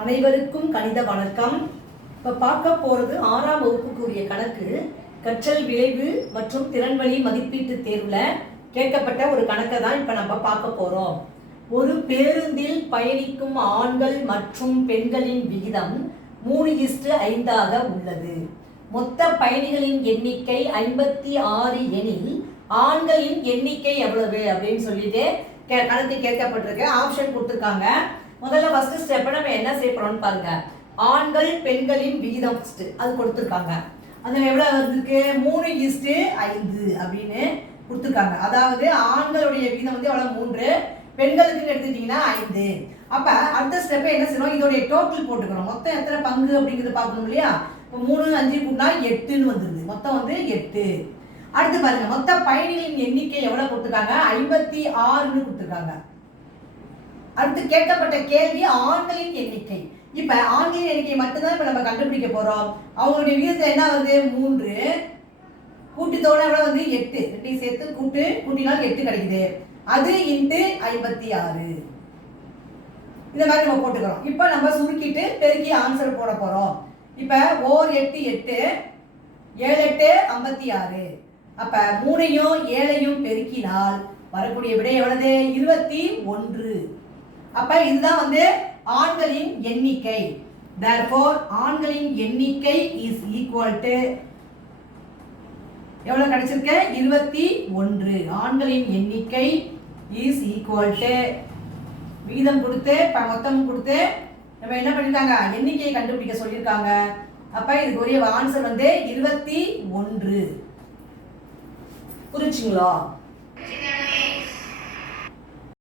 அனைவருக்கும் கணித வணக்கம். இப்போ பார்க்க போகிறது 6ஆம் வகுப்புக்குரிய கணக்கு. கற்றல் விளைவு மற்றும் திறன்வழி மதிப்பீட்டு தேர்வில் கேட்கப்பட்ட ஒரு கணக்கை தான் இப்போ நம்ம பார்க்க போகிறோம். ஒரு பேருந்தில் பயணிக்கும் ஆண்கள் மற்றும் பெண்களின் விகிதம் 3:5 உள்ளது. மொத்த பயணிகளின் எண்ணிக்கை 56 எனில் ஆண்களின் எண்ணிக்கை எவ்வளவு அப்படின்னு சொல்லிட்டு கணக்கு கேட்கப்பட்டிருக்கு. ஆப்ஷன் கொடுத்துருக்காங்க. முதல்ல ஃபர்ஸ்ட் ஸ்டெப் நம்ம என்ன செய்ய போறோம்னு பாருங்க. ஆண்கள் பெண்களின் விகிதம் ஃபர்ஸ்ட் அது கொடுத்துருக்காங்க. அதுல எவ்வளவு வந்திருக்கு? 3:5 அப்படின்னு கொடுத்துருக்காங்க. அதாவது ஆண்களுடைய விகிதம் வந்து எவ்வளவு? 3, பெண்களுக்கு எடுத்துட்டீங்கன்னா 5. அப்ப அடுத்த ஸ்டெப் என்ன செய்யணும்? இதோடைய டோட்டல் போட்டுக்கிறோம். மொத்தம் எத்தனை பங்கு அப்படிங்கிறது பார்க்கணும் இல்லையா? இப்போ 3, 5 கூட்டினா 8ன்னு வந்துருது. மொத்தம் வந்து 8. அடுத்து பாருங்க, மொத்த பயணிகளின் எண்ணிக்கை எவ்வளவு கொடுத்துருக்காங்க? 56ன்னு கொடுத்துருக்காங்க. அடுத்து கேட்கப்பட்ட கேள்வி ஆண்களின் எண்ணிக்கை. இப்ப ஆண்களின் எண்ணிக்கை மட்டும்தான் இப்ப நம்ம கண்டுபிடிக்க போறோம். அவங்களுடைய விகிதம் என்ன வருது? 3 கூட்டித்தோட எவ்வளவு வந்து 8. ரெண்டையும் சேர்த்து கூட்டினால் 8 கிடைக்குது. அது இன்ட்டு 56 இந்த மாதிரி நம்ம போட்டுக்கிறோம். இப்ப நம்ம சுருக்கிட்டு பெருக்கி ஆன்சர் போட போறோம். இப்ப 8 8 7 8 56. அப்ப 3யும் 7யும் பெருக்கினால் வரக்கூடிய விடை எவ்வளவு? 21. அப்ப இதுதான் வந்து ஆண்களின் எண்ணிக்கை. therefore ஆண்களின் எண்ணிக்கை is equal to எவ்வளவு கிடைச்சிருக்கு? 21. ஆண்களின் எண்ணிக்கை is equal to விகிதம் கொடுத்து மொத்தம் கொடுத்து நம்ம என்ன பண்ணிருக்காங்க? எண்ணிக்கையை கண்டுபிடிக்க சொல்லியிருக்காங்க. அப்ப இதுக்கு ஒரே ஆன்சர் வந்து 21. புரிச்சுங்களா?